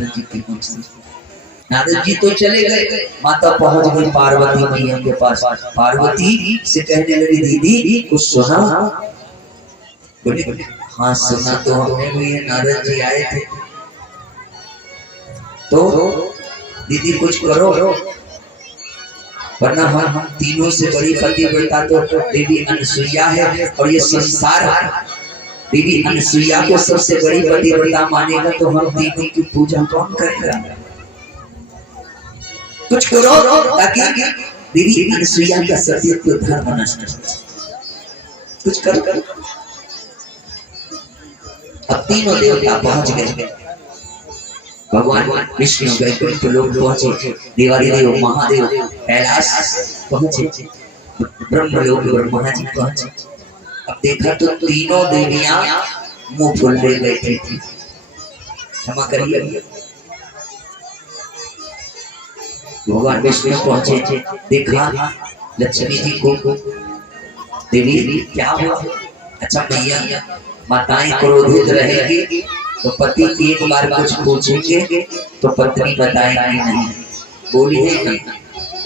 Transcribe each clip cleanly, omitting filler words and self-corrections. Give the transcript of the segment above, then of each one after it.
नारद जी के मुख से। नारद जी तो चले गए, माता पहुंच गई पार्वती मैया के पास। पार्वती से कहने लगी दीदी कुछ सुना? बोले हाँ सुना तो हमने भी, नारद जी आए थे। तो दीदी कुछ करो, वरना हम तीनों से बड़ी पतिव्रता तो देवी अनसुईया है, और ये संसार देवी अनसुईया को सबसे बड़ी पतिव्रता मानेगा तो हम देवी की पूजा कौन करेगा? कुछ करो ताकि देवी अनसुईया का सत्य धर्म नष्ट हो। कुछ करो। अब तीनों देवता पहुंच गए, भगवान विष्णु गए तो लोग पहुंचे, देवादिदेव महादेव कैलाश पहुंचे, ब्रह्मलोक ब्रह्मा जी पहुंचे। अब देखा तो तीनों देवियां मुंह फुले बैठी थी। क्षमा करिए, भगवान विष्णु पहुंचे, देखा लक्ष्मी जी को, देवी क्या हुआ? अच्छा मैया, माताएं क्रोधित रहेगी तो पति एक बार कुछ पूछेंगे तो पत्नी बताएगी नहीं, बोली है नहीं।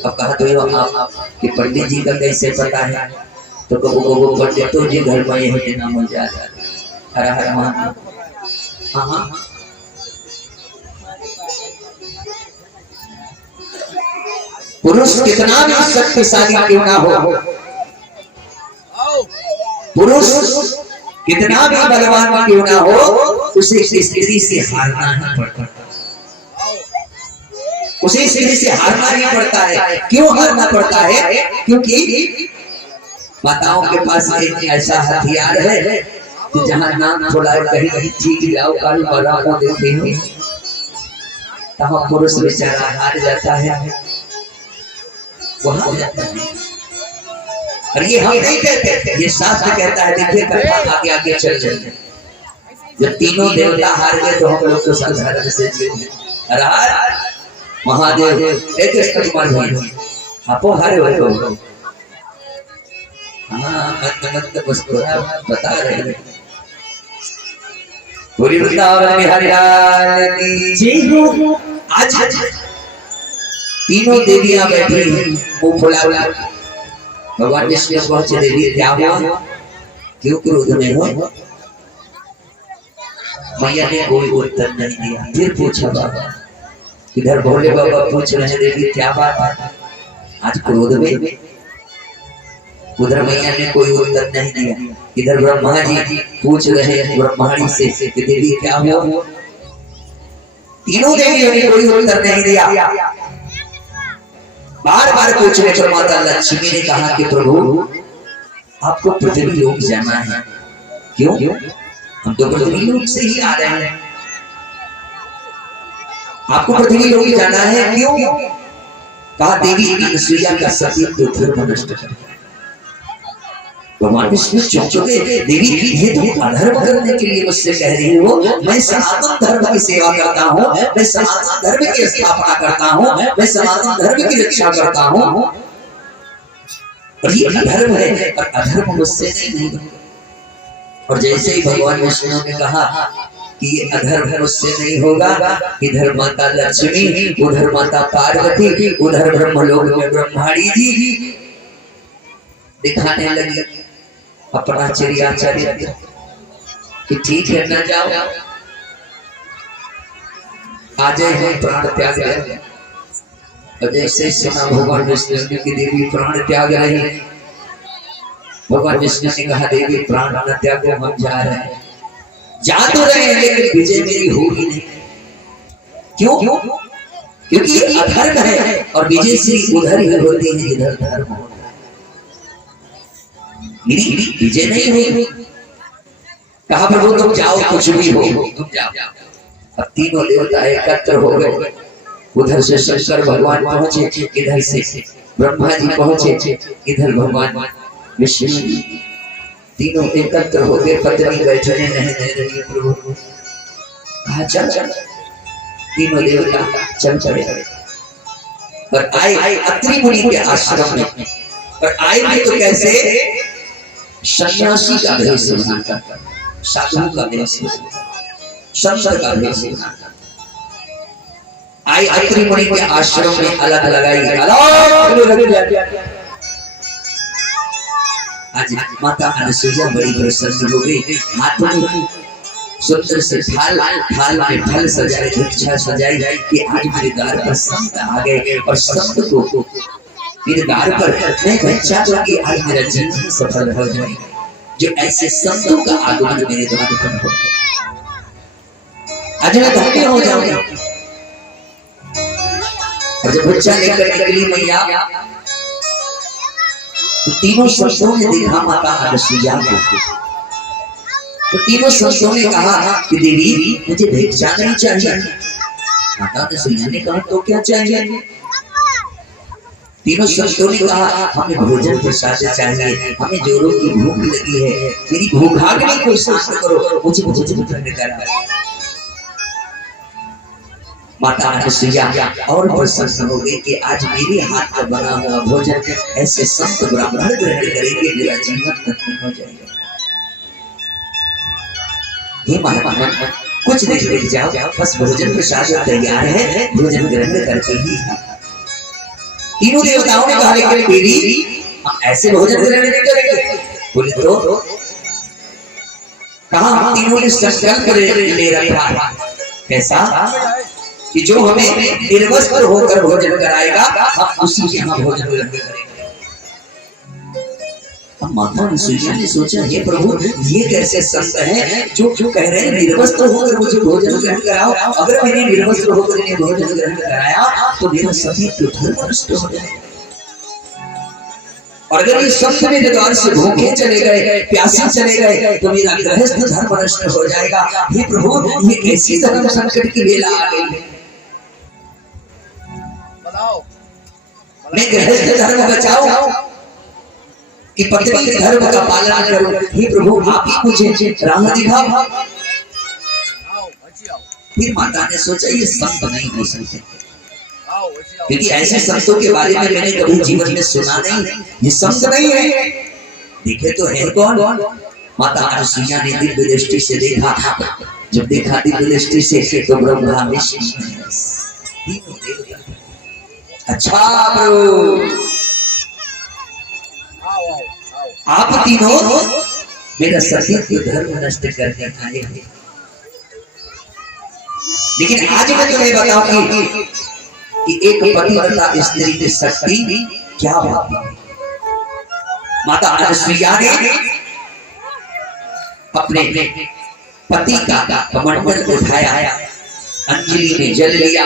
अब कहा तो आप कि पंडित जी का कैसे पता है? तो कबो पंडित तो जी घर में यही नाम हो जाता। हर हर महादेव। हाँ पुरुष कितना भी शक्तिशाली क्यों ना हो, पुरुष कितना भी बलवान क्यों ना हो, उसे स्त्री से हारना ही पड़ता है। उसे स्त्री से हारना ही पड़ता है। क्यों हारना पड़ता है? क्योंकि माताओं के पास एक ऐसा हथियार है कि जहां नाम थोड़ा कहीं कहीं ठीक जाओ काल बड़ा को देते हो, तहां पुरुष बेचारा हार जाता है, वहां जाता है। और ये हम नहीं कहते, ये शास्त्र कहता है। देखिए कथा आगे आगे चल चल जब तीनों देवता हार गए तो हम लोग तो संसार से हर हर महादेव एक इस्तेमाल हुई, आपो हारे हुए हो। हाँ मत बस बता रहे हैं। पूरी वृंदावन बिहारी लाल की जय हो। आज तीनों देवियां बैठी मुंह फुला। भगवान विष्णु पहुंचे, देवी क्या हुआ? क्यों क्रोध में हो? मैया ने कोई उत्तर नहीं दिया। फिर पूछा बाबा, इधर भोले बाबा पूछ रहे हैं देवी क्या बात है आज क्रोध में? उधर मैया ने कोई उत्तर नहीं दिया। इधर ब्रह्मा जी पूछ रहे हैं ब्रह्माणी से कि देवी क्या हुआ? तीनों देवियों ने कोई उत्तर नहीं दिया। बार बार पूछने पर माता लक्ष्मी ने कहा कि प्रभु आपको पृथ्वी लोक जाना है। क्यों? हम तो पृथ्वी लोक से ही आ रहे हैं, आपको पृथ्वी लोक जाना है। क्यों? कहा देवी अनसुईया का सत्य धर्म नष्ट कर। भगवान विष्णु चौंके, देवी ये तो अधर्म करने के लिए मुझसे कह रही हो? मैं सनातन धर्म की सेवा करता हूँ, मैं सनातन धर्म की स्थापना करता हूँ, मैं सनातन धर्म की रक्षा करता हूँ, और ये अधर्म है और अधर्म मुझसे नहीं होगा। और जैसे ही भगवान विष्णु ने कहा कि ये अधर्म मुझसे नहीं होगा, इधर माता लक्ष्मी, उधर माता पार्वती, उधर ब्रह्मलोक में ब्रह्माणी जी दिखाने लगी अपना चिड़िया चरित्र कि ठीक है न जाओ, आज ही प्राण त्याग रहे। और जैसे सुना भगवान विष्णु की देवी प्राण त्याग रही, भगवान विष्णु ने कहा देवी प्राण न त्यागो, हम जा रहे हैं। जा तो रहे हैं लेकिन विजय मेरी होगी नहीं। क्यों? क्योंकि अधर्म है और विजय श्री उधर ही होती है जिधर धर्म होता है। मेरी विजय नहीं हुई। कहा प्रभु तुम जाओ, कुछ भी हो तुम जाओ। अब तीनों देवता एकत्र हो गए। उधर से शंकर भगवान पहुंचे, इधर से ब्रह्मा जी पहुंचे, इधर भगवान विष्णु जी, तीनों एकत्र हो गए। पत्नी बैठने नहीं दे रही है प्रभु। कहा चल चल, तीनों देवता चल चले और आए अत्रि मुनि के आश्रम में। और आए भी तो कैसे? सन्यासी का भेष बनाकर, साधु का भेष, संत का भेष बनाकर। भाई अत्रि मुनि के आश्रम में अलग लगाई आज माता अनसुईया बड़ी प्रसन्न हो गई। हाथों में सुंदर से थाल में फल सजाए, भिक्षा सजाई कि आज मेरे द्वार पर संत आ गए और संत को मेरे द्वार पर मैं बच्चा कि आज मेरा जीवन सफल हो जाए। जो ऐसे संतों का आगमन मेरे द्वार पर हो, आज मैं धन्य हो जाऊंगा। और जब बच्चा लेकर निकली मैया तो तीनों संतों ने देखा माता अनसुईया को। तो तीनों संतों ने कहा कि देवी मुझे भिक्षा नहीं चाहिए। माता अनसुईया ने कहा तो क्या चाहिए? तीनों संतों ने कहा हमें भोजन प्रसाद चाहिए, हमें जोरों की भूख लगी है, मेरी भूखाग्नि को शांत करो, मुझे भोजन करा। माता अनसुईया और प्रसन्न हो गई कि आज मेरे हाथ का बना हुआ भोजन ऐसे संत ब्राह्मण ग्रहण करेंगे, मेरा जीवन धन्य हो जाएगा। हे महात्मा कुछ देर रुक जाओ, बस भोजन प्रसाद तैयार है, भोजन ग्रहण करके ही। तीनों देवताओं ने कहा लेकिन देवी हम ऐसे भोजन ग्रहण नहीं करेंगे। बोले तो कहा हम तीनों ने संकल्प ले रखा कैसा कि जो हमें निर्वस्त्र होकर भोजन कराएगा हम उसी के यहाँ भोजन ग्रहण करेंगे। अब माता अनसुईया ने सोचा हे प्रभु ये कैसे संत है जो कह रहे हैं निर्वस्त्र होकर मुझे भोजन ग्रहण कराओ। अगर मैंने निर्वस्त्र होकर इन्हें भोजन ग्रहण कराया तो मेरा सभी धर्म नष्ट हो जाएगा। और अगर ये संत मेरे द्वार से भूखे चले गए, प्यासे चले गए तो मेरा गृहस्थ धर्म नष्ट हो जाएगा। हे प्रभु ये कैसी धर्म संकट की वेला आ गई। मैं गृहस्थ धर्म बचाऊं कि पत्नी के धर्म का पालन करूं। हे प्रभु आप ही मुझे राह दिखाओ। फिर माता ने सोचा ये संत नहीं हो सकते, क्योंकि ऐसे संतों के बारे में मैंने कभी जीवन में सुना नहीं। ये संत नहीं है, देखे तो है कौन? माता अनसुईया ने दिव्य दृष्टि से देखा। जब देखा दिव्य दृष्टि से तो ब्रह्मा विष्णु अच्छा प्रभु आप तीनों मेरा सभी धर्म नष्ट करने आए हैं, लेकिन आज मैं तुम्हें बताऊंगी कि एक पतिव्रता स्त्री की शक्ति क्या होती है। माता अनसुईया ने अपने पति का कमंडल उठाया, अंजलि में जल लिया,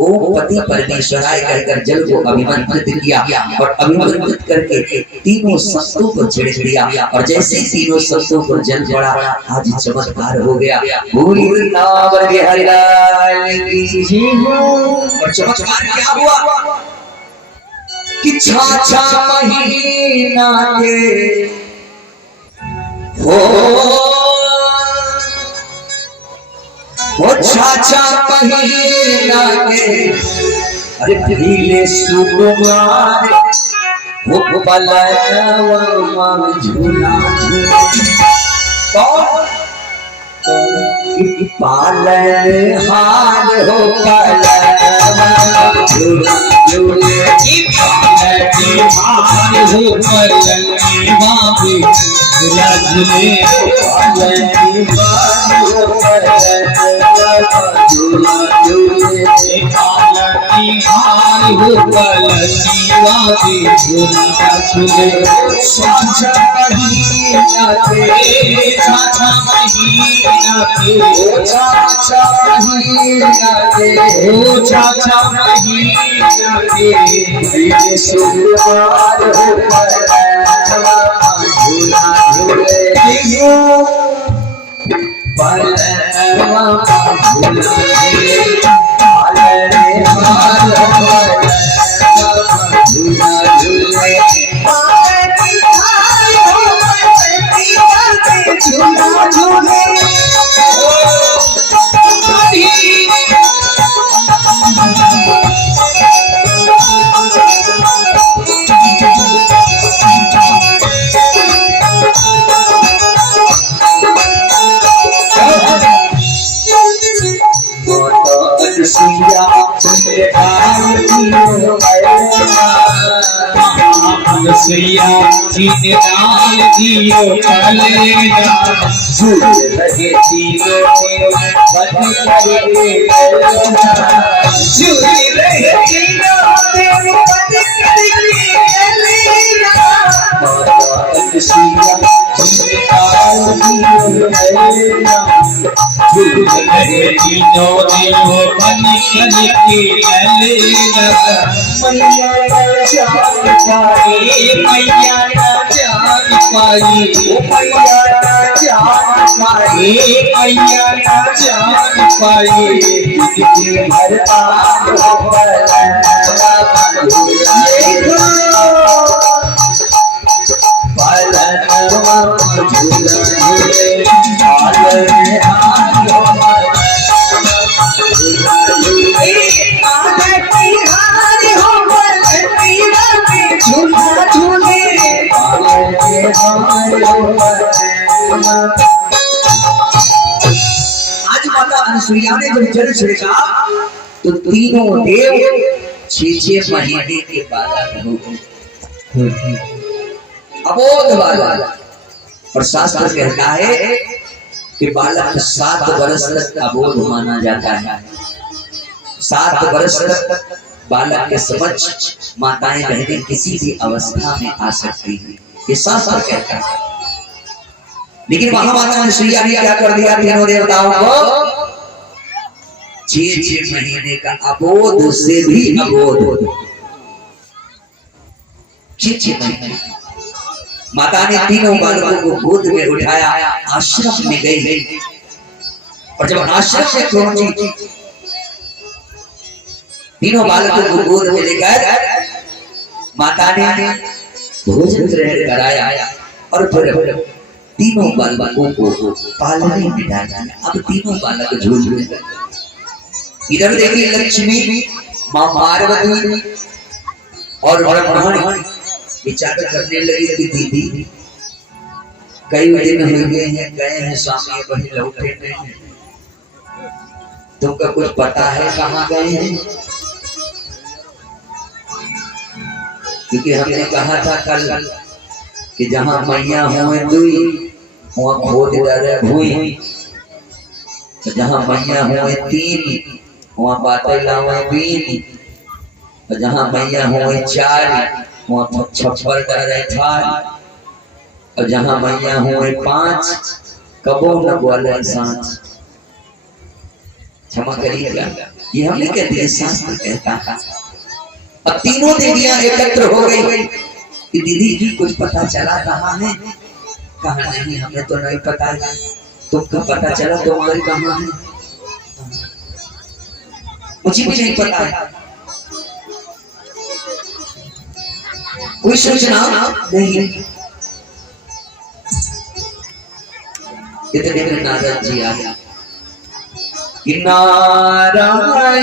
ओम पति परमेश्वराय कहकर जल को अभिमंत्रित किया और अभिमंत्रित करके तीनों संतों को छिड़ दिया। और जैसे तीनों संतों को जल पड़ा आज चमत्कार हो गया। और चमत्कार क्या हुआ कि छाछा महीना के वो छाछा महीना के अरे पीले सुकुमार वो पलवा झूला पालन हार हो पलवा झूला झूले पालन हार हो पलवा झूला झूले पालन हार हो पलवा झूला झूले पालन हार हो पलवा झूला झूले छाछा महीना के छाछा महीना के छाछा महीना के ओ छाछा महीना के शुक्रवार हो पलवा झूला झूले पलवा झूला झूले पालन हार हो पलवा झूला झूले झूला झूले सुइया सुइया सीने डाल दियो कलेजा झूल रहे तीनों बद करे झूल रहे तीनों बद करे सुइया झूल रहे तीनों बद करे मैया जान पाई मैया जान पाई आज माता अनुसुईया ने जब जल छिड़का तो तीनों देव 6 महीने के बालक हो अबोध बालक। और शास्त्र कहता है कि बालक 7 वर्ष तक अबोध माना जाता है। 7 वर्ष तक बालक के समझ माताएं बहनें किसी भी अवस्था में आ सकती है, ये शास्त्र कहता है। लेकिन महामाता अनुसुईया ने क्या कर दिया, तीनों देवताओं को 6 महीने का अबोध से भी अबोध 6 महीने माता ने तीनों बालकों को गोद में उठाया, आश्रम में गई। और जब आश्रम में पहुंची तीनों बालकों को गोद में लेकर माता ने भोजन ग्रहण कराया और फिर तीनों बालकों को पालने में डाला। अब तीनों बालक झूल रहे। इधर देखिए लक्ष्मी, मां पार्वती और ब्रह्मणी विचार करने लगी कि दीदी कई दिन हो गए हैं स्वामी वही लौटे नहीं, तुमको कुछ पता है कहाँ गए हैं? क्योंकि हमने कहा था कल कि जहाँ मैया हुए दुई वहाँ खोद डरे भूई, जहाँ मैया हुए 3 वहाँ बातें लावे 2, और जहाँ मैया हुए 4 वहाँ छप्पर डरे ठार, और जहाँ मैया हुए 5 कबो न बोले सांस। क्षमा करिएगा, ये हमने कहते हैं, शास्त्र कहता था। अब तीनों देवियां एकत्र हो गई कि दीदी जी कुछ पता चला कहाँ है? कहाँ नहीं, हमें तो नहीं पता है। तुमको पता चला तुम्हारी कहाँ है? मुझे भी नहीं पता है, कोई सूचना नहीं। इतने में नारद जी आ गया कि नारायण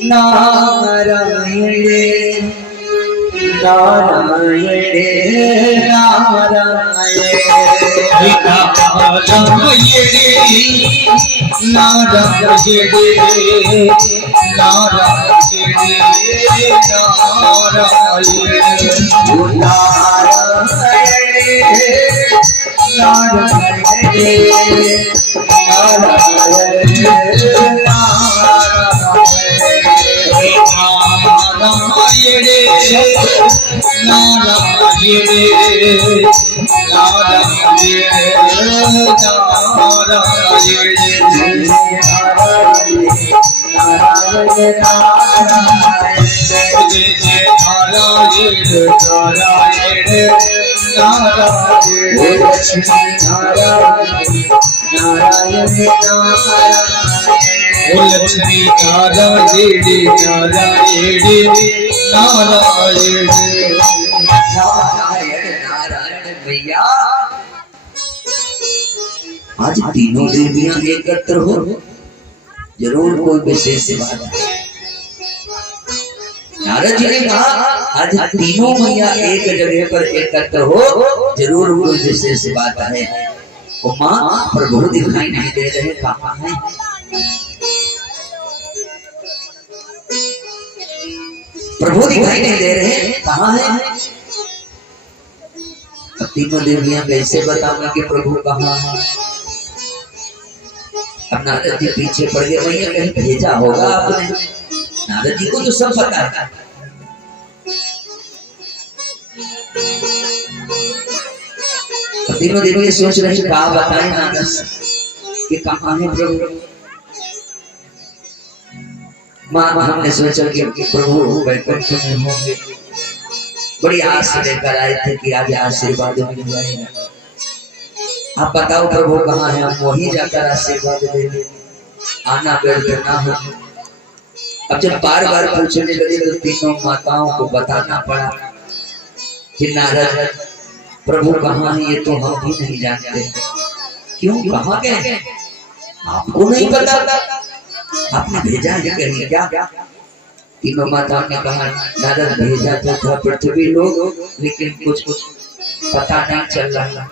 नारायण नारायण लक्ष्मी भैया आज तीनों देवियां एकत्र हो, जरूर कोई विशेष बात है। नारद जी ने कहा आज तीनों मैया एक जगह पर एकत्र हो, जरूर कोई विशेष बात है। माँ प्रभु दिखाई नहीं दे रहे, कहाँ है? प्रभु दिखाई नहीं दे रहे हैं, कहाँ है? तीनों देवियां कैसे बताऊंगी कि प्रभु कहाँ है? अब नारद जी पीछे पड़ गए, भैया कहीं भेजा होगा आपने। नारद जी को तो सब पता है। तीनों देवियां सोच रही क्या बताएं नारद कि कहाँ है प्रभु। माँ हमने सोचा कि प्रभु वैकुंठ में होंगे, बड़ी आस लेकर आए थे कि आज आशीर्वाद मिल जाएगा। आप बताओ प्रभु कहाँ है, हम वहीं जाकर आशीर्वाद ले आना व्यर्थ ना हो। अब जब बार बार पूछने लगे तो तीनों माताओं को बताना पड़ा कि नारद प्रभु कहाँ है ये तो हम भी नहीं जानते। क्यों, कहाँ गए? आपको नहीं पता? आपने भेजा है कहीं क्या? तीनों माताओं ने कहा नारद भेजा तो था पृथ्वी लोग, लेकिन कुछ पता नहीं चल रहा।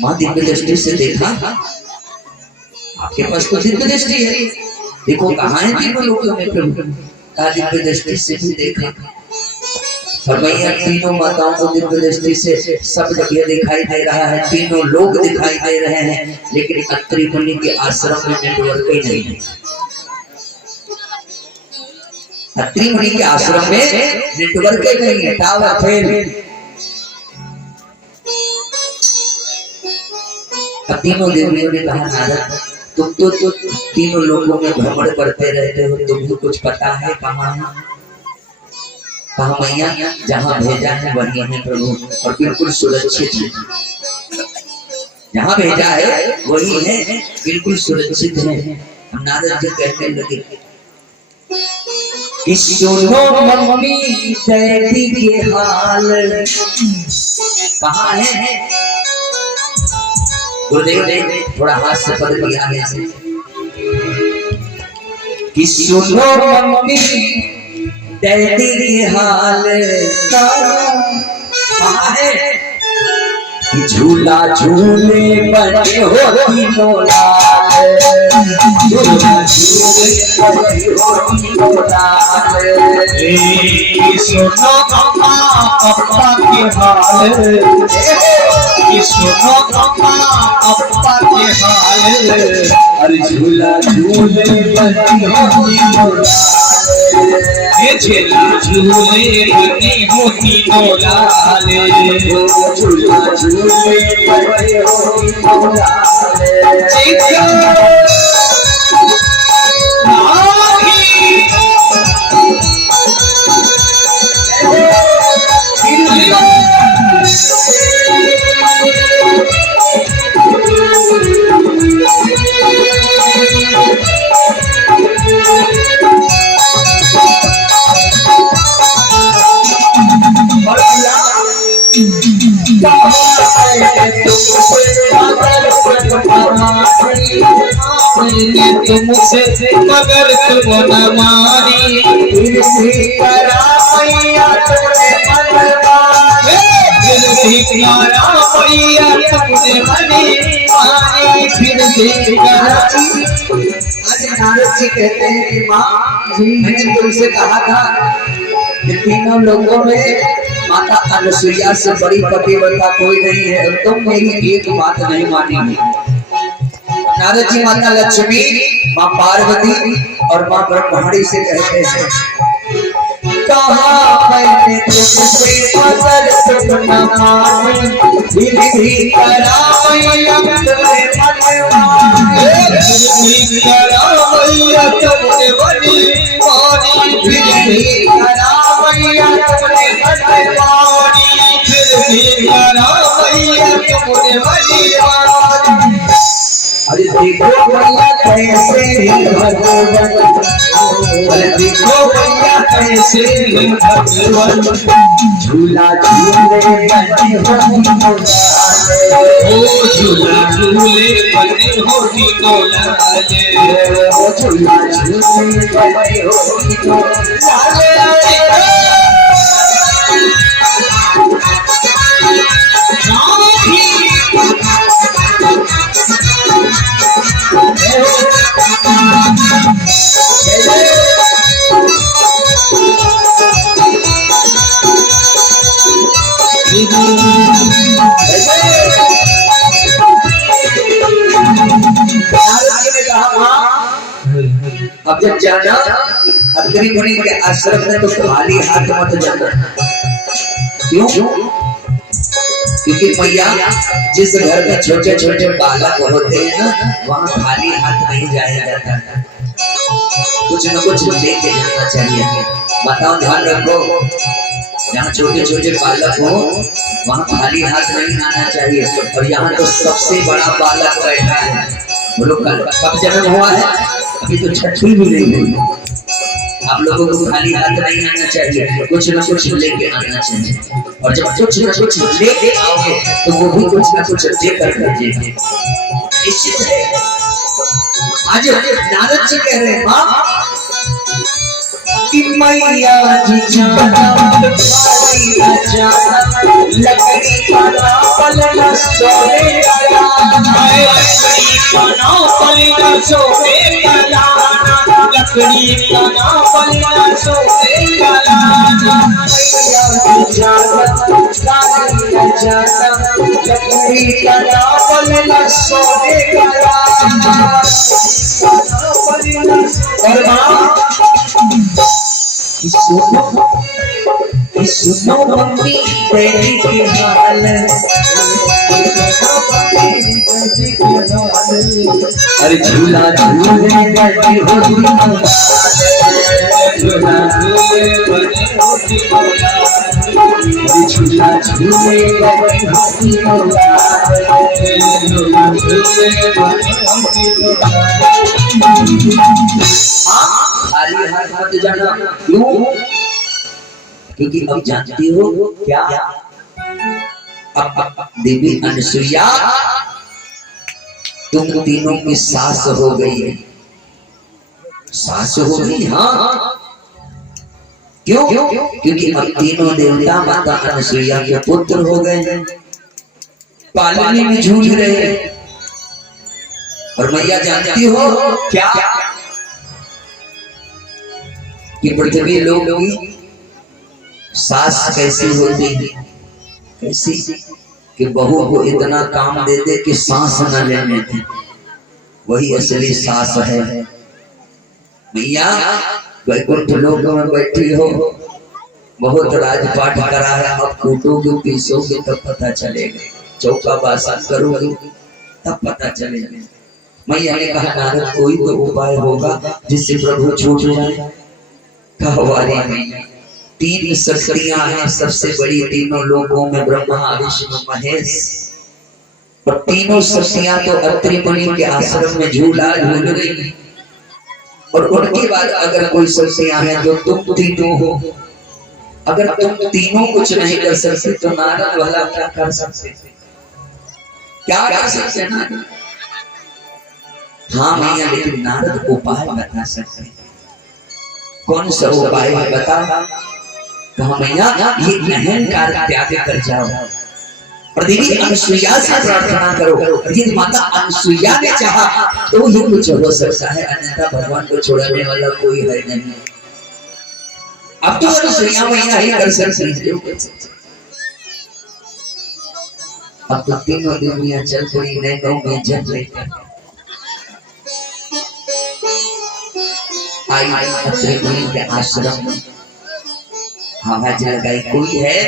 माँ दिव्य दृष्टि से देखा, आपके पास तो दिव्य दृष्टि है, देखो कहाँ है तीनों लोगों में प्रभु। कहा दिव्य दृष्टि से भी देखा, और भैया तीनों माताओं को दिव्य दृष्टि से सब जगह दिखाई दे रहा है, तीनों लोग दिखाई दे रहे हैं, लेकिन अत्रि मुनि के आश्रम में नेटवर्क ही नहीं है। अत्रि मुनि के आश्रम में नेटवर्क ही नहीं है, टावर फेल। तीनों देवियों ने कहा नारद तुम तो तीनों लोगों में भ्रमण करते रहते हो, तुम्हें कुछ पता है कहाँ है? कहा मैया जहाँ भेजा है वही है प्रभु, और बिल्कुल सुरक्षित है। जहाँ भेजा है वही है, बिल्कुल सुरक्षित है। हम नारद जी कहने लगे कि सुनो मम्मी डैडी के हाल कहाँ है? गुरुदेव ने थोड़ा हाथ से पकड़ लिया है कि सुनो मम्मी डैडी के हाल कहाँ है? झूला झूले बने हो तीनों लाल, झूला झूले बने हो तीनों लाल। सुनो अम्मा अप्पा के हाल, सुनो अम्मा अप्पा के हाल, अरे झूला झूले बने हो तीनों लाल, झूला झूले बने हो तीनों लाल, झूला झूले बने हो तीनों तुमसे मगर तुम न मानी, फिर भी करा मैया तुमने मनमानी, फिर भी प्यारा मैया तुमने मनी मानी, फिर भी करा। आज नारद जी कहते हैं कि माँ मैंने तुमसे कहा था कि तीनों लोगों में माता अनुसुईया से बड़ी पतिव्रता कोई नहीं है, और तुम मेरी एक बात नहीं मानी। नारद जी माता लक्ष्मी, माँ पार्वती और माँ ब्रह्माणी से कहते हैं कहा मैंने तुमसे मगर तुम न मानी, फिर भी करा मैया तुमने मनमानी, करा मैया तुमने मनी मानी, फिर भी करा मैया तुमने मनमानी, फिर भी करा मैया तुमने मनी मानी। अरे देखो मैया कैसे भगवान, अरे देखो मैया कैसे भगवान, झूला झूले बने हो तीनों लाल, ओ झूला झूले बने हो तीनों लाल, ओ झूला झूले बने हो तीनों लाल। अब जब जाना अत्रि मुनि के आश्रम में तो खाली हाथ मत जाना। क्यों? क्योंकि मैया जिस घर में छोटे छोटे बालक होते हैं ना, वहाँ खाली हाथ नहीं जाया जाता, कुछ न कुछ लेके जाना चाहिए। बताओ, ध्यान रखो, जहाँ छोटे छोटे बालक हो वहाँ खाली हाथ नहीं आना चाहिए। और यहाँ तो सबसे बड़ा बालक बैठा है, बोलो कब जन्म हुआ है? अभी तो छठी भी नहीं हुई। आप लोगों को खाली हाथ नहीं आना चाहिए, कुछ न कुछ लेके आना चाहिए। और जब कुछ न कुछ लेके आओगे तो वो भी कुछ न कुछ लेकर भेजेंगे, निश्चित है। आज नारद जी कह रहे हैं माँ कि मैया जी जाना लकड़ी का पलना सोने का, लकड़ी का पलना सोने का, लकड़ी का पलना सोने का, मैया जी जाना लकड़ी का पलना सोने का। और माँ सुनो मम्मी तेरी की हाल, अरे झूला झूले बैठी होती झूला झूले बने होती, झूला झूले बैठी होती खाली हाथ मत जाना। क्यों? क्योंकि अब जानती हो क्या, अब देवी अनसुईया तुम तीनों की सास हो गई, सास हो गई। हाँ, क्यों? क्योंकि अब तीनों देवता माता अनसुईया के पुत्र हो गए, पालने में झूझ रहे। और मैया जानती हो क्या कि पृथ्वी लोग की सास कैसी होती है? कैसी कि बहू को इतना काम दे दे कि सांस न लेने दे, वही असली सास है। मैया वैकुंठ लोक में बैठी हो, बहुत राजपाट करा है, अब कूटोगे पीसोगे तब पता चलेगा, चौका बासन करोगे तब पता चलेगा। मैया ने कहा नारद कोई तो उपाय होगा जिससे प्रभु छूट जाए। हमारी में तीन शक्तियां हैं, सबसे बड़ी तीनों लोगों में ब्रह्मा विष्णु महेश, और तीनों शक्तियां तो अत्रि मुनि के आश्रम में झूला झूल गई। और उनके बाद अगर कोई शक्तियां हैं जो तुम तीनों हो, अगर तुम तीनों कुछ नहीं कर सकते तो नारद वाला क्या कर सकते? क्या कर सकते नारद? हाँ मैया, लेकिन नारद उपाय बता सकते। कौन सा उपाय बता? कहा मैया ये अहंकार त्याग कर जाओ और देवी अनसुईया से प्रार्थना करो। यदि माता अनसुईया ने चाहा तो ये कुछ हो सकता है, अन्यथा भगवान को छोड़ने वाला कोई है नहीं। अब तो अनसुईया मैया ही कर सकती है। अब तो तीनों देवियां चल पड़ी नए गांव में जल लेकर आई अत्रि मुनि के आश्रम में। आवाज लगाई कोई है,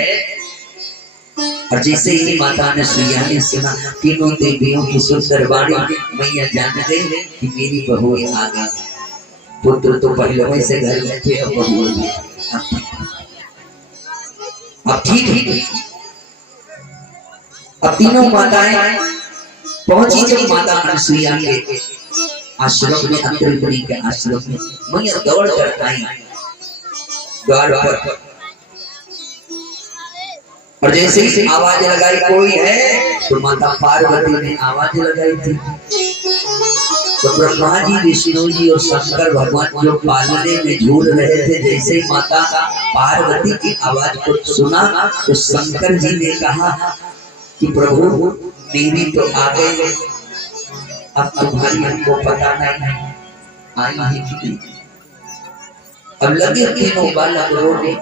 और जैसे ही माता अनसुईया ने सुना तीनों देवियों की सुंदर वाणी, मैया जान गई कि मेरी बहू आ गई। पुत्र तो पहले में से घर में थे, अब बहू अब ठीक। अब तीनों माताएं पहुंची जब माता अनसुईया के आश्रम में, अत्रि मुनि के आश्रम में, मैया दौड़ कर आई द्वार पर। और जैसे ही आवाज लगाई कोई है, तो माता पार्वती ने आवाज लगाई थी। तो ब्रह्मा जी, विष्णु जी और शंकर भगवान जो पालने में झूल रहे थे, जैसे ही माता पार्वती की आवाज को सुना तो शंकर जी ने कहा कि प्रभु मेरी तो आ गई, अब तुम्हारी हमको पता नहीं आई है कि। अब लगे तीनों बालक रोने।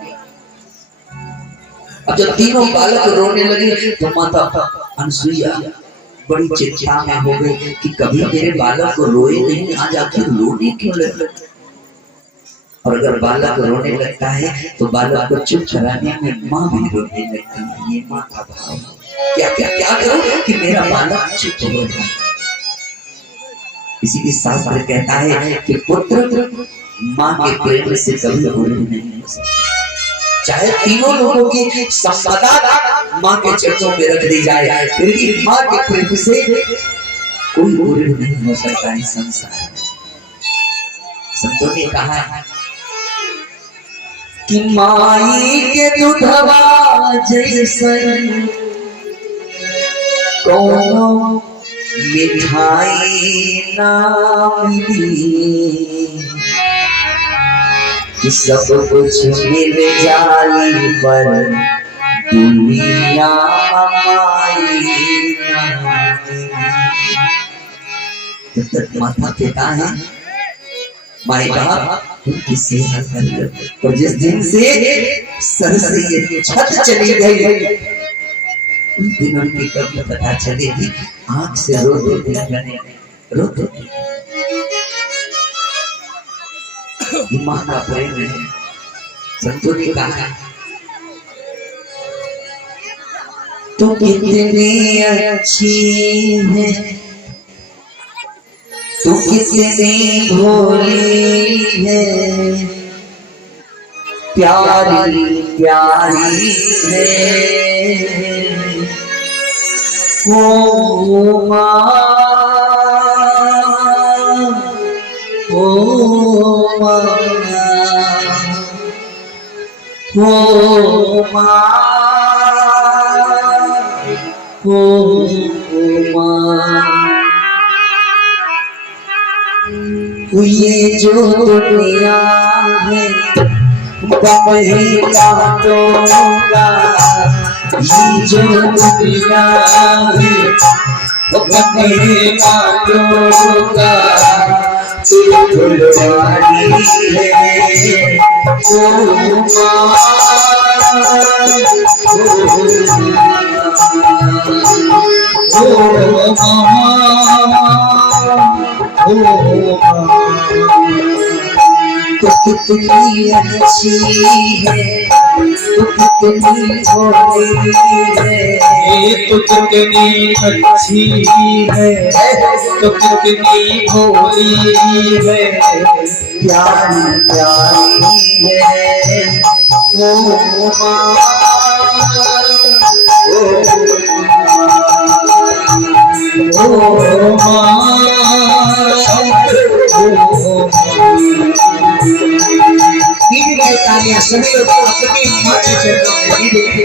अब जब तीनों बालक रोने लगे तो माता अनसुईया बड़ी चिंता में हो गई कि कभी मेरे बालक को रोए नहीं, आज आखिर रोने क्यों लगे। और अगर बालक रोने लगता है तो बालक को चुप कराने में माँ भी रोने लगती है। ये माँ का भाव। क्या क्या क्या करूं कि मेरा बालक चुप हो जाए। इसीलिए शास्त्र कहता है कि पुत्र माँ के प्रेम से कभी दूर नहीं हो सकता। चाहे तीनों लोगों की संपदा माँ के चरणों में रख दी जाए, फिर भी माँ के प्रेम से कोई दूर नहीं हो सकता है संसार में। संतों ने कहा कि माई के दूधवा जैसन कोनो मिठाई ना मिली, कि सब कुछ मिल जाई पर दुनिया माई ना मिली। माता पिता है, माई बाप उनकी सेवा कर। और जिस दिन से सर से ये छत चली गई, उस दिन उनकी कभी पता चलेगी, आंख से रो देते रो देते। माँ का प्रेम है। संतों ने कहा तू कितनी अच्छी है, तू कितनी भोली है, प्यारी प्यारी है ओ माँ, ओ माँ, ओ माँ, ओ माँ। ये जो दुनिया है बड़ी कांटोंगा, ये जो दुनिया है बड़ी कांटोंगा, तू फुलवारी है ओ माँ, ओ तो कितनी अच्छी है, तो कितनी भोली है, तो कितनी अच्छी है, तो कितनी भोली है, प्यारी प्यारी है ओ माँ, ओ माँ। तालियां सभी लोग अपनी माँ के चरणों में दीजिए।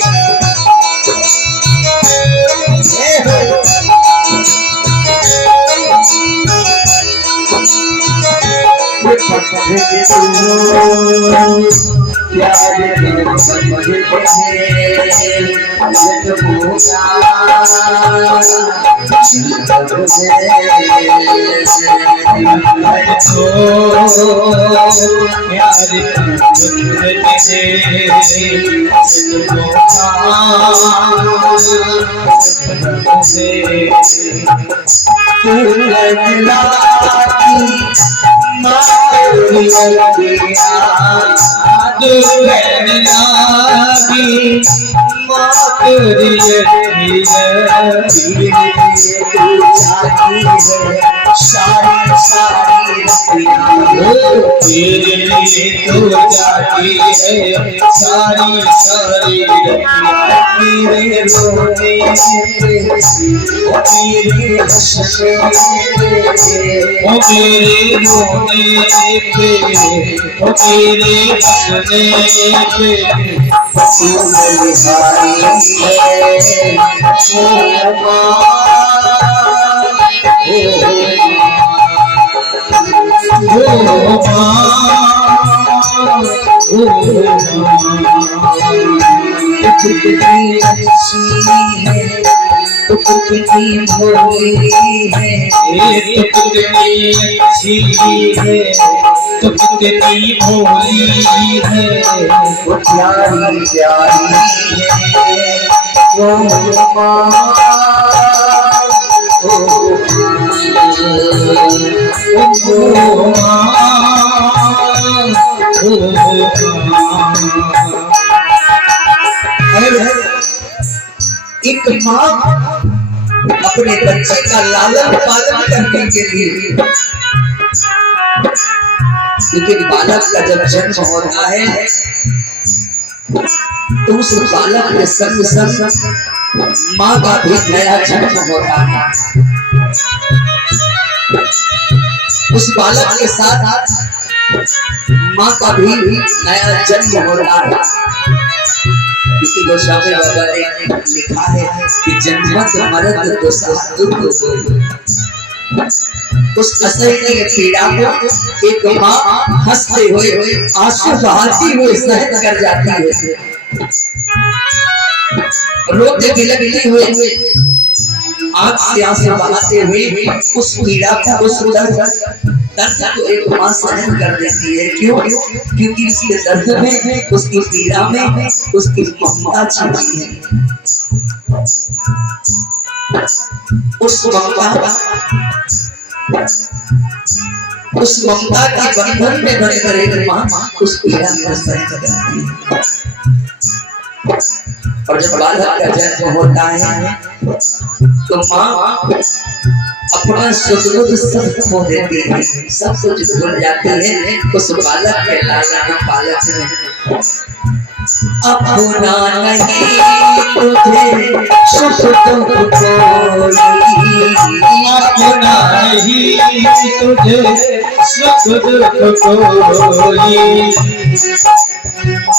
तेरे लिए तो जाती है सारी सारी मेरे रोने पे, मेरे हंसने पे, मेरे रोने पे, मेरे हंसने पे, फूल बिहारी है ओ माँ, ओ कितनी अच्छी है, तो कितनी भोली है, तो कितनी अच्छी है, तो कितनी भोली है, वो प्यारी प्यारी है ओ माँ, ओ ओ माँ, ओ एक माँ अपने बच्चे का लालन पालन करने के लिए, क्योंकि बालक का जब जन्म होता है तो उस बालक के संग संग माँ का भी नया जन्म होता है। उस बालक के साथ माँ का भी नया जन्म होता है, क्योंकि गोस्वामी बाबा ने लिखा है कि जन्मत मरत दोषा दुख उस असहनीय पीड़ा को एक माँ हंसते हुए आंसू बहाती हुए सहन कर जाती है, रोते बिलखते हुए आंख से आंसू बहाते हुए उस पीड़ा को, उस दर्द को एक माँ सहन कर देती है। क्यों? क्योंकि उसके दर्द में, उसकी पीड़ा में उसकी ममता छिपी है। उस ममता के बंधन में बनकर एक माँ उस पीड़ा को सहन करती है। और जब बालक का जन्म होता है तो माँ अपना सुख सब खो देती है, सब कुछ भूल जाती है उस बालक के लालन पालन में। अपना नहीं तुझे सुख दुख कोई, अपना नहीं तुझे सुख दुख कोई।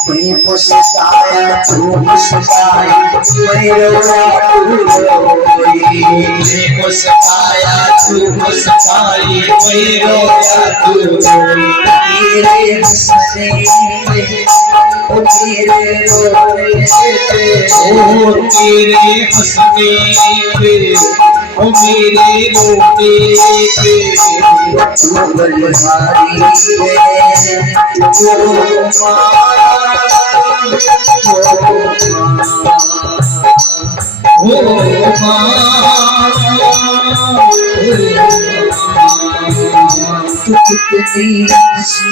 मैं मुस्काया तू मुस्काई, मैं रोया तू रोई। मैं मुस्काया तू मुस्काई, मैं रोया तू रोई। तेरे हंसने में ओ तेरे रोने पे, ओ तेरे हंसने पे, ओ मेरे रोने पे तू बलिहारी है ओ तू कितनी अच्छी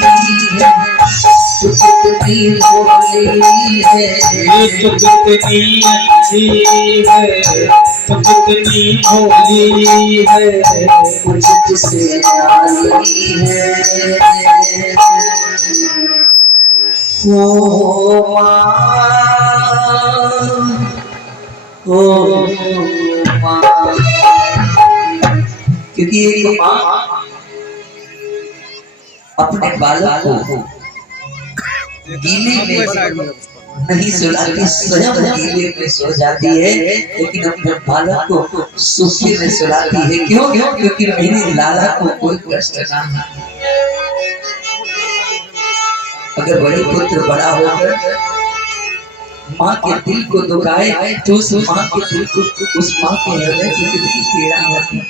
है, तू कितनी भोली है, तू कितनी अच्छी है, तू कितनी भोली है, कुछ तुझसे आई है। ओ माँ, ओ माँ, क्योंकि एक माँ अपने बालक को गीले में नहीं सुलाती, स्वयं गीले में सो जाती है, लेकिन अपने बालक को सूखे में सुलाती है। क्यों? क्योंकि मेरे लाला को कोई कष्ट ना हो। अगर बड़े पुत्र बड़ा होकर माँ के दिल को दुखाए तो उस माँ के दिल को, उस माँ के हृदय को कितनी पीड़ा होती है।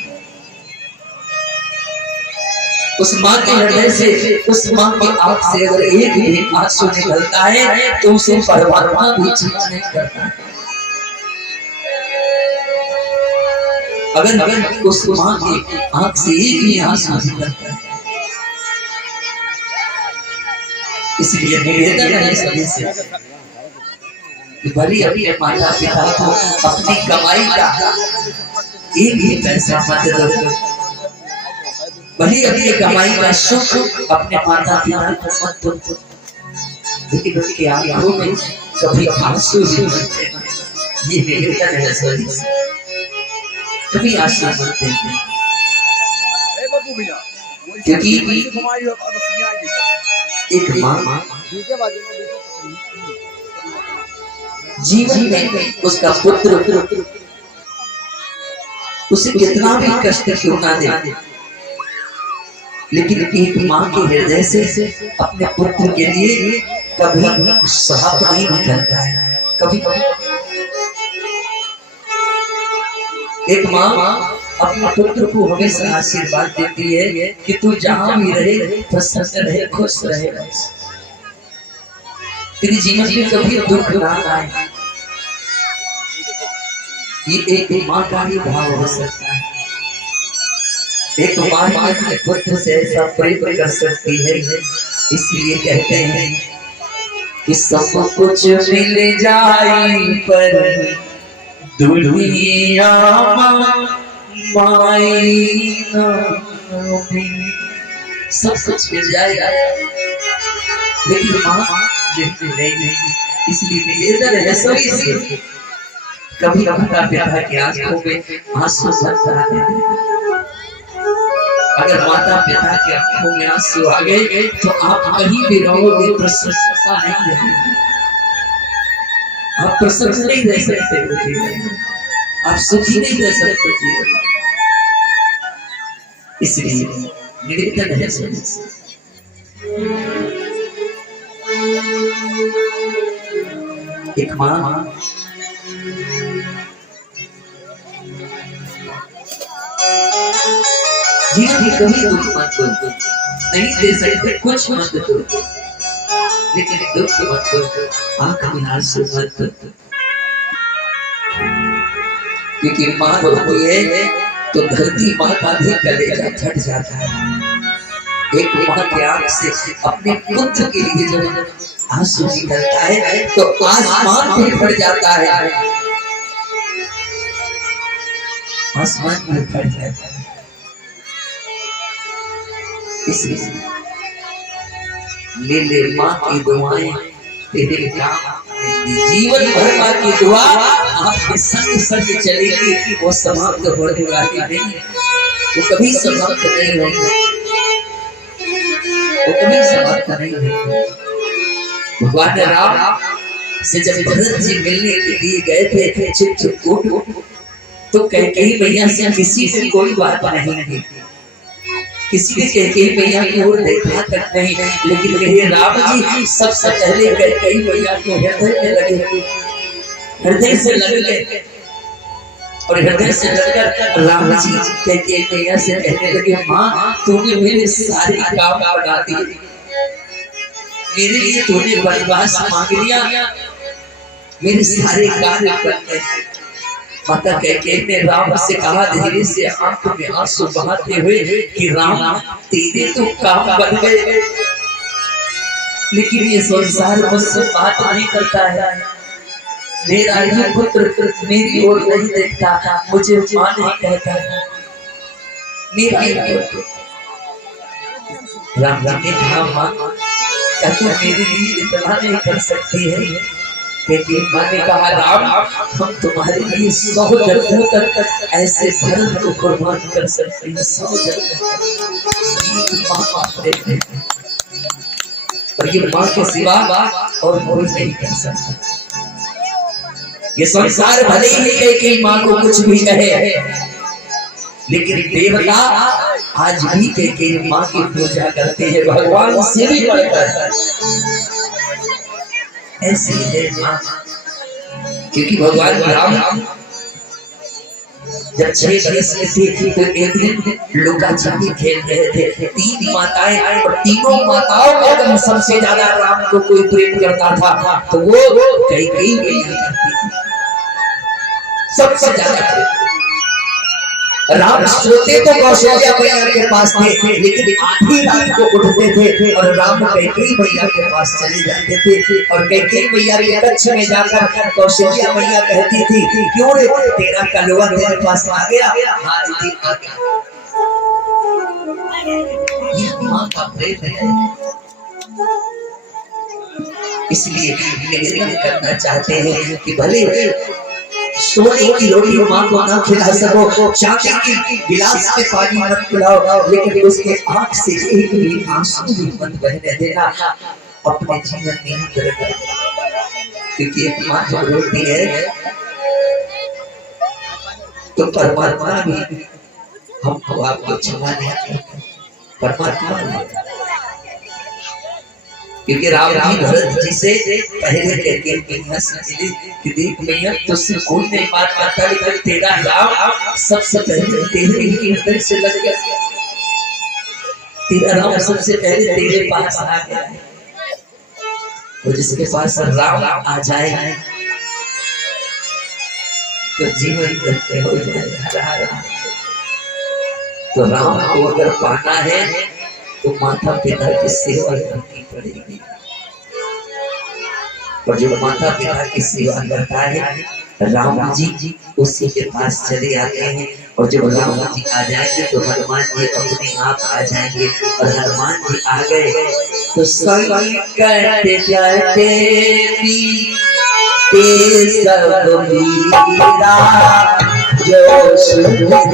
उस माँ के हृदय से, उस माँ की आंख से अगर एक भी आंसू निकलता है तो उसे परमात्मा भी क्षमा नहीं करता। अगर उस माँ की आंख से एक भी आंसू निकलता है, इसलिए निवेदन है सभी से कि भली अपने माता पिता को अपनी कमाई का एक भी पैसा मत दो, भली अपनी कमाई का सुख अपने माता पिता को मत दो, लेकिन उनकी आंखों में कभी आंसू नहीं बहते। ये निवेदन है सभी से, कभी आंसू बहते हैं, क्योंकि एक माँ जीवन में उसका पुत्र उसे कितना भी कष्ट क्यों ना दे, लेकिन एक माँ के हृदय से अपने पुत्र के लिए कभी श्राप नहीं निकलता है। कभी एक माँ अपने पुत्र को हमेशा आशीर्वाद देती है कि तू जहां भी रहे प्रसन्न रहे, खुश रहे, तेरे जीवन में कभी दुख ना आए। ये एक माँ का ही भाव हो सकता है। एक माँ अपने पुत्र से ऐसा प्रेम कर सकती है, इसलिए कहते हैं कि सब कुछ मिल जाए पर दुनिया माई सब कुछ मिल जाएगा, लेकिन माँ नहीं, इसलिए निवेदन है सभी से कभी माता पिता की आंखों में आंसू बरसा देना। अगर माता पिता की आंखों में आंसू आ गए तो आप कहीं भी रहोगे प्रसन्नता नहीं रहेगी, आप प्रसन्न नहीं रह सकते, आप सुखी नहीं रह सकते। इसलिए निवेदन है सबसे एक माँ जीवन में कभी दुख मत दो, नहीं दे सकते कुछ मत दो, लेकिन दुख मत दो, आंख में आंसू मत दो, क्योंकि माँ रोती है तो धरती माँ का भी कलेजा फट जाता है। एक माँ के आंख से अपने पुत्र के लिए जब आंसू निकलता है तो आसमान भी फट जाता है, आसमान भी फट जाता है। इसलिए ले ले माँ की दुआएं तेरे काम, जीवन भर माँ की दुआ आपके संग संग चलेगी, वो समाप्त होने वाली नहीं, वो कभी समाप्त नहीं होगी, वो कभी समाप्त नहीं होगी। भगवान राम से जब भरत जी मिलने के लिए गए थे चित्रकूट, तो कैकेयी मैया से किसी से कोई बात नहीं की, किसी ने कैकेयी मैया की ओर देखा तक नहीं, लेकिन कहे राम जी सबसे पहले कैकेयी मैया के हृदय में लगे, हृदय से लग गए, और हृदय से लगकर राम जी कैकेयी मैया से कहने लगे, माँ तूने मेरे सारे काम बना दिए, मेरे लिए तूने वनवास मांग लिया, मेरे सारे कार्य कर गए। माता कैकेयी ने राम से कहा धीरे से आंख में आंसू बहाते हुए कि राम तेरे तो काम बन गए, लेकिन ये संसार मुझसे बात नहीं करता है, मेरा ये पुत्र मेरी ओर नहीं देखता, मुझे मां नहीं कहता है, मेरा ये पुत्र। राम जी ने कहा मां क्या तू मेरे लिए इतना नहीं कर सकती है? कैकेयी मां ने कहा राम हम तुम्हारे लिए 100 जन्मों तक ऐसे भरत को कुर्बान कर सकते हैं, 100 जन्मों तक, और ये मां के सिवा और कोई नहीं कर सकता। ये संसार भले ही कैकेयी मां को कुछ भी कहे, लेकिन देवता आज भी कैकेयी मां की पूजा करते हैं, भगवान से भी बढ़कर। ऐसे है मां, क्योंकि भगवान राम जब 6 वर्ष के थे तो एक दिन लुका छिपी खेल रहे थे, 3 माताएं, और तीनों माताओं में अगर सबसे ज्यादा राम को कोई प्रेम करता था तो वो कैकेयी मैया करती थी, सबसे ज्यादा। राम सोते तो कौशल्या मैया के पास थे, लेकिन आधी रात को उठते थे और राम कैकेयी मैया के पास चले जाते थे, और कैकेयी मैया के कक्ष में जाकर कौशल्या मैया कहती थी क्यों रे तेरा कलवा तेरे पास आ गया, हाँ दीदी आ गया। ये मां का प्रेम है, इसलिए निवेदन करना चाहते हैं कि भले सोने की रोटी मां को ना खिला सको, चांदी की गिलास में पानी मत पिलाओ, लेकिन उसके आंख से एक भी आंसू भी मत बहने देना अपने जीवन में अंदर, क्योंकि एक मां जब रोती है तो परमात्मा भी हमको आपको क्षमा नहीं करता, परमात्मा, क्योंकि राम जी भरत जी से पहले कैकेयी मैया से मिले कि देख मैया तुझसे कोई नहीं बात करता, लेकिन तेरा राम सबसे पहले तेरे ही हृदय से लग गया, तेरा राम सबसे पहले तेरे पास आ गया है, और जिसके पास राम आ जाए तो जीवन धन्य हो जाएगा। तो राम को अगर पाना है तो माता पिता की सेवा करनी पड़ेगी, और जो माता पिता की सेवा करता है राम जी उसी के पास चले आते हैं और जब राम जी आ जाएंगे तो हनुमान जी अपने आप आ जाएंगे और हनुमान जी आ गए तो संकट जाते सब मीरा जो सुने मत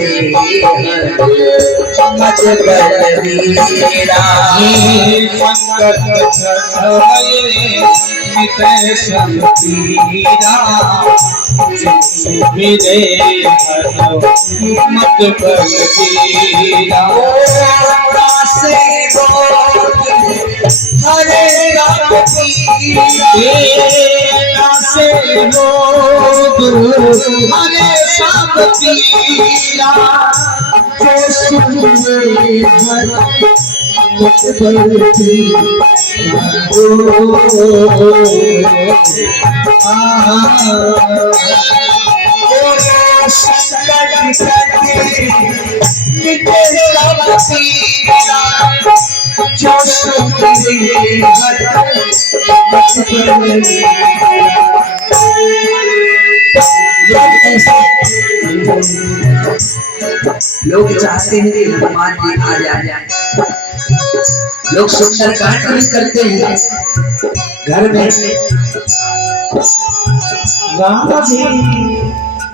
बलवीरा संकट मिटे सब पीरा मेरे मत बलवीरा से हरे राम से लोग हरे सब पीरा जो सुने मत बलवीरा लोग चाहते हैं कि हनुमान जी आ जाए। लोग सुंदरकांड भी करते हैं घर में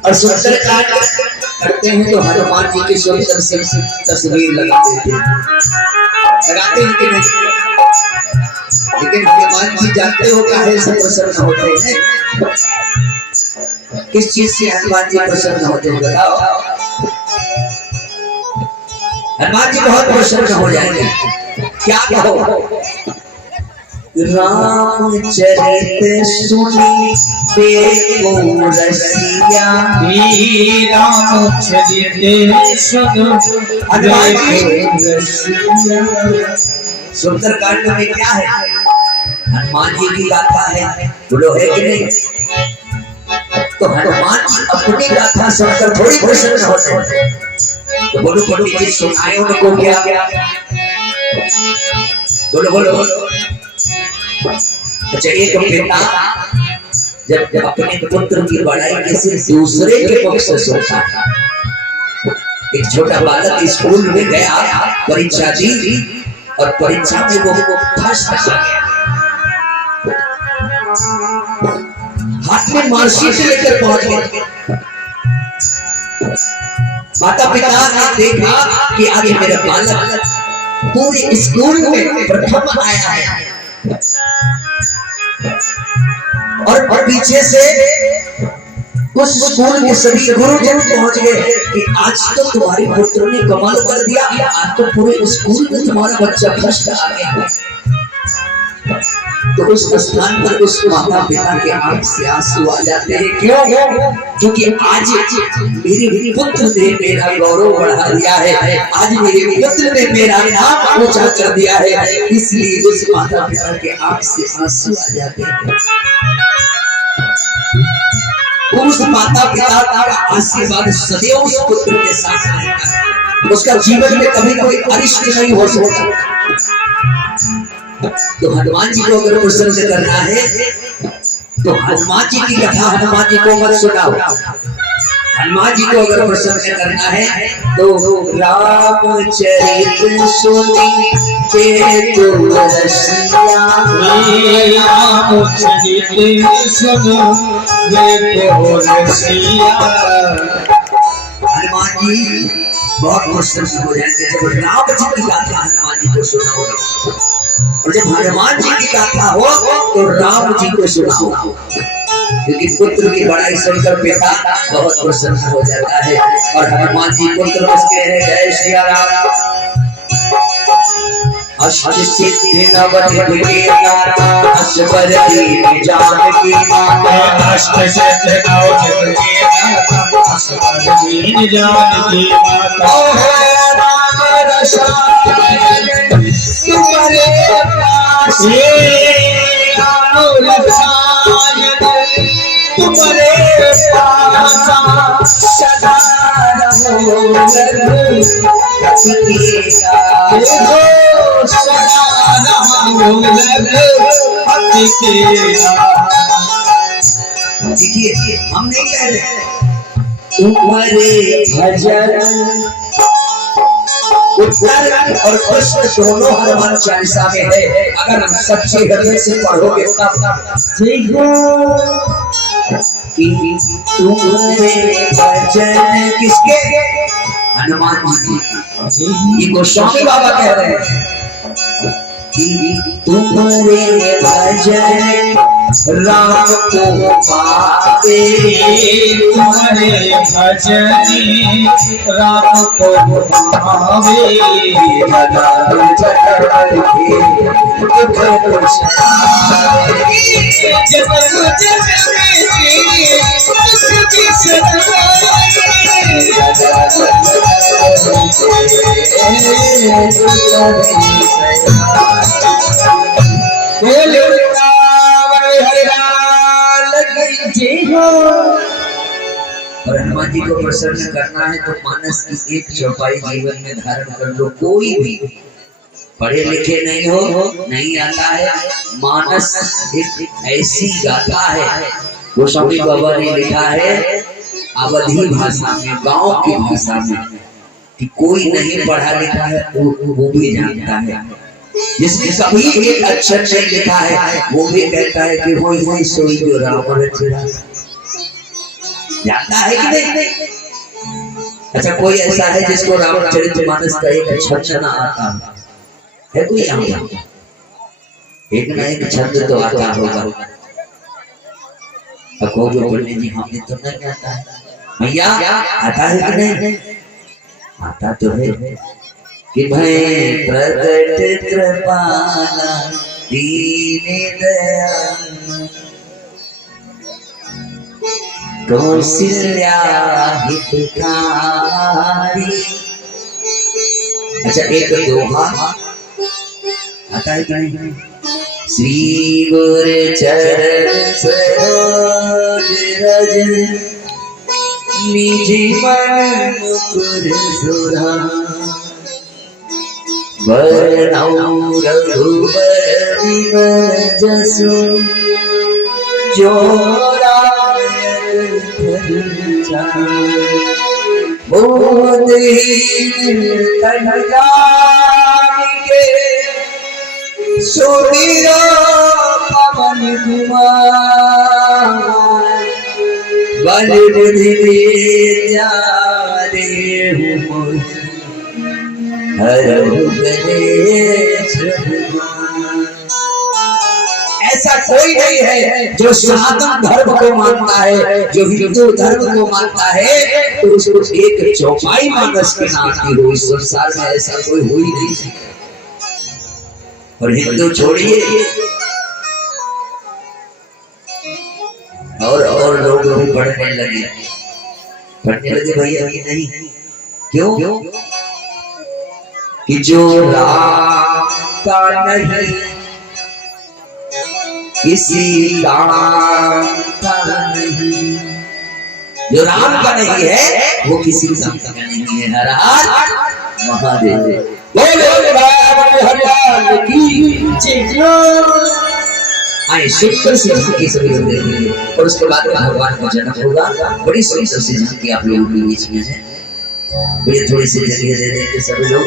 और सुंदरकांड करते हैं तो हनुमान जी की सुंदर से तस्वीर लगाते हैं कि नहीं? लेकिन हनुमान जी जानते हो काहे से प्रसन्न होते हैं? किस चीज से हनुमान जी प्रसन्न होते हैं बताओ? हनुमान जी बहुत प्रसन्न हो जाएंगे। क्या कहो? रामचरित सुनी देखो रसिया रामचरित सुनो सुंदरकांड में क्या है? हनुमान जी की गाथा है, बोलो है कि नहीं? तो हनुमान जी अपनी गाथा सुनकर थोड़ी प्रसन्न होते हैं। तो बोलो पंडित जी सुनाए उनको क्या? बोलो बोलो बोलो। अच्छा एक पिता जब अपने पुत्र की बड़ाई किसी दूसरे के पक्ष से सुनता था। एक छोटा बालक स्कूल में गया, परीक्षा दी और परीक्षा में वो फर्स्ट आ गया। हाथ में मार्कशीट लेकर पहुंच गया। माता पिता ने देखा कि आज मेरा बालक पूरे स्कूल में प्रथम आया है और पीछे से उस स्कूल के सभी गुरुजन पहुंच गए कि आज तो तुम्हारे पुत्र ने कमाल कर दिया, आज तो पूरे स्कूल में तुम्हारा बच्चा फर्स्ट आ गया। तो उस स्थान पर उस माता पिता के आंख से आंसू आ जाते हैं। क्यों? क्योंकि आज मेरे पुत्र ने मेरा गौरव बढ़ा दिया है, आज मेरे पुत्र ने मेरा नाम ऊंचा कर दिया है, इसलिए उस माता पिता के आंख से आंसू आ जाते हैं। उस माता पिता का आशीर्वाद सदैव उस पुत्र के साथ रहता है, उसका जीवन में कभी कोई अरिष्ट नहीं हो सकता। तो हनुमान जी को अगर प्रसन्न करना है तो हनुमान जी की कथा हनुमान जी को मत सुनाओ। हनुमान जी को अगर प्रसन्न करना है तो रामचरित सुनी देखो रसिया। रामचरित सुनो देखो रसिया। हनुमान जी बहुत प्रसन्न हो जाएंगे जब राम जी की गाथा हनुमान जी को सुनाओगे, और जब हनुमान जी की गाथा हो तो राम जी को सुनाओ, क्योंकि पुत्र की बड़ाई सुनकर पिता बहुत प्रसन्न हो जाता है। और हनुमान जी पुत्र उसके हैं जय श्री राम। अष्ट सिद्धि नवनिधि दाता असवर दीन जानकी माता। अष्ट सिद्धि नवनिधि दाता असवर दीन जानकी माता। राम रसायन तुम्हारे पास, राम रसायन तुम्हारे पास। सदा रहो देखिए हम नहीं कह रहे तुम्हारे भजन उत्तर और कृष्ण दोनों हनुमान चालीसा में है। अगर हम सच्चे हृदय से पढ़ोगे तब तुम्हारे भजन किसके? हनुमान जी। ये गोस्वामी बाबा कह रहे हैं तुम्हारे भजन राम को पावे, तुम्हारे भजन राम को पावे, और हनुमान जी को प्रसन्न करना है तो मानस की एक चौपाई जीवन में धारण कर लो। कोई भी पढ़े लिखे नहीं हो, नहीं आता है, मानस एक ऐसी गाथा है गोस्वामी बाबा ने लिखा है अवधी भाषा में, गांव की भाषा में, कि कोई नहीं पढ़ा लिखा है वो भी जानता है। जिसने कभी एक अक्षर नहीं लिखा है वो भी कहता है कि वही सोई जो राम रचिया। जानता है कि नहीं? अच्छा, कोई ऐसा है जिसको रामचरितमानस का एक छंद ना आता है? कोई यहाँ एक ना एक छंद तो आता होगा। कहोगे पंडित जी हमें तो नहीं आता है। भैया आता है कि नहीं? आता तो है कि भाई प्रकट कृपाला दीन दयाल कौशल्या हितकारी। अच्छा, एक दोहा आता है क्या? श्री गुरु चरण सरोज रज निज मन मुकुर सुधा वरणौ रघुबर विमल जसु जो सुधीरो पवन कुमार बल बुद्धि विद्या देहु हरहु गणेश भगवान। ऐसा कोई नहीं है जो सनातन धर्म को मानता है, जो हिंदू धर्म को मानता है तो उसको एक चौपाई मानस के नाम की हो। इस संसार में ऐसा कोई हो ही नहीं सकता। और हिंदू छोड़िए और लोग भी पढ़ने लगे भैया कि नहीं? क्यों? कि जो राम का नहीं किसी काम का नहीं, जो राम का नहीं है वो किसी काम का नहीं है। हर हर महादेव। आए शुक्र से की सभी लोग देखेंगे और उसके बाद भगवान का जन्म होगा। बड़ी सुंदर सी झांकी आप लोगों के बीच में है। मुझे थोड़ी सी जगह दे देंगे सभी लोग।